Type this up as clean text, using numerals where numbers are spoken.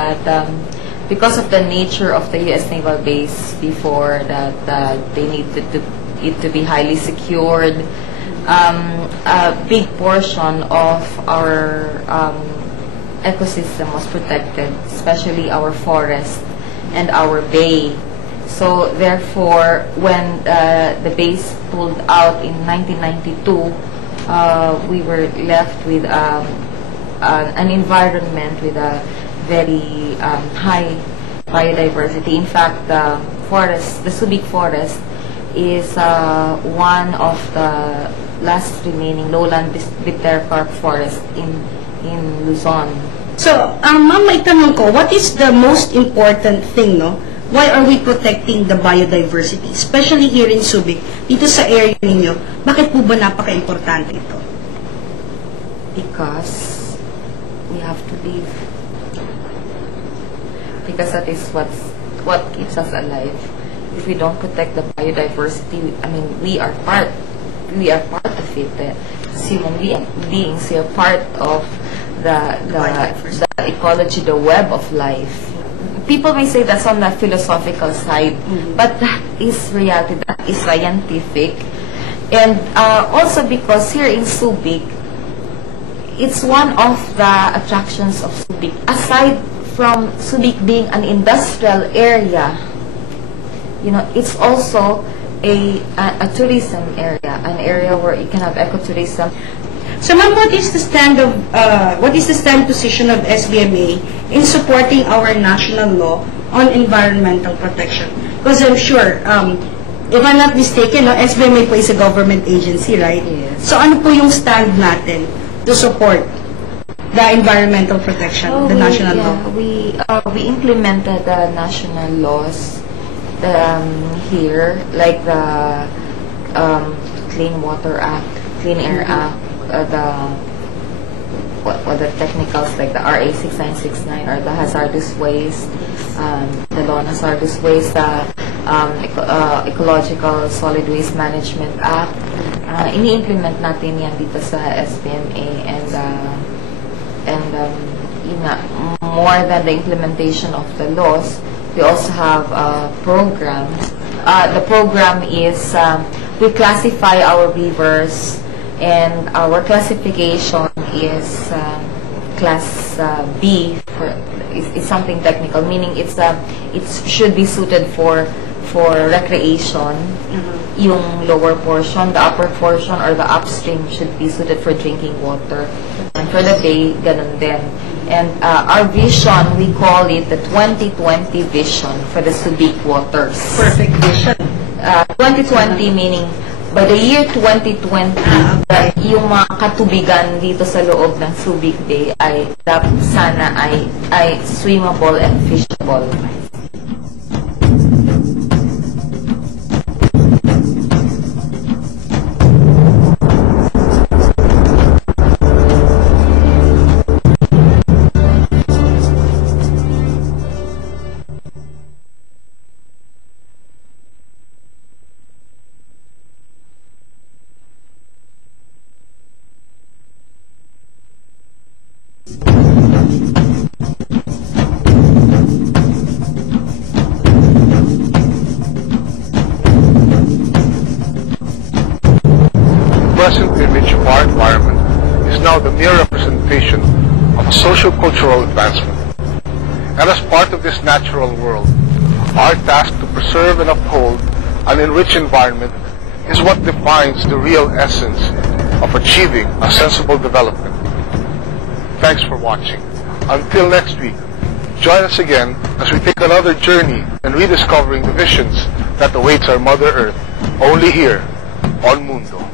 that because of the nature of the U.S. Naval Base before that, they needed it to be highly secured. A big portion of our ecosystem was protected, especially our forest and our bay. So therefore, when the base pulled out in 1992, we were left with an environment with a very high biodiversity. In fact, the Subic Forest is one of the last remaining lowland dipterocarp forest in Luzon. So, ma'am, may tanong ko, what is the most important thing, no? Why are we protecting the biodiversity, especially here in Subic, dito sa area ninyo? Bakit po ba napaka-importante ito? Because we have to live. Because that is what keeps us alive. If we don't protect the biodiversity, I mean, we are part of it. As human beings, we are part of the ecology, the web of life. People may say that's on the philosophical side, but that is reality, that is scientific. And also because here in Subic, it's one of the attractions of Subic. Aside from Subic being an industrial area, you know, it's also a tourism area, an area where you can have ecotourism. So, ma'am, what is the stand position of SBMA in supporting our national law on environmental protection? Because I'm sure, if I'm not mistaken, no, SBMA po is a government agency, right? Yes. So, ano po yung stand natin to support the environmental protection, the national law? We implemented the national laws here, like the Clean Water Act, Clean Air Act, the technicals like the RA 6969 or the hazardous waste, the law on hazardous waste, the Ecological Solid Waste Management Act. Ini-implement natin yan dito sa SBMA, and more than the implementation of the laws, we also have a program. The program is we classify our rivers, and our classification is class B. It's something technical, meaning it should be suited for recreation. Yung lower portion, the upper portion, or the upstream should be suited for drinking water. And for the bay, ganun din. And our vision, we call it the 2020 vision for the Subic waters. Perfect vision. 2020 meaning by the year 2020, yung mga katubigan dito sa loob ng Subic Bay ay sana ay swimmable and fishable. The present image of our environment is now the mere representation of a social-cultural advancement. And as part of this natural world, our task to preserve and uphold an enriched environment is what defines the real essence of achieving a sensible development. Thanks for watching. Until next week, join us again as we take another journey in rediscovering the visions that awaits our Mother Earth, only here on Mundo.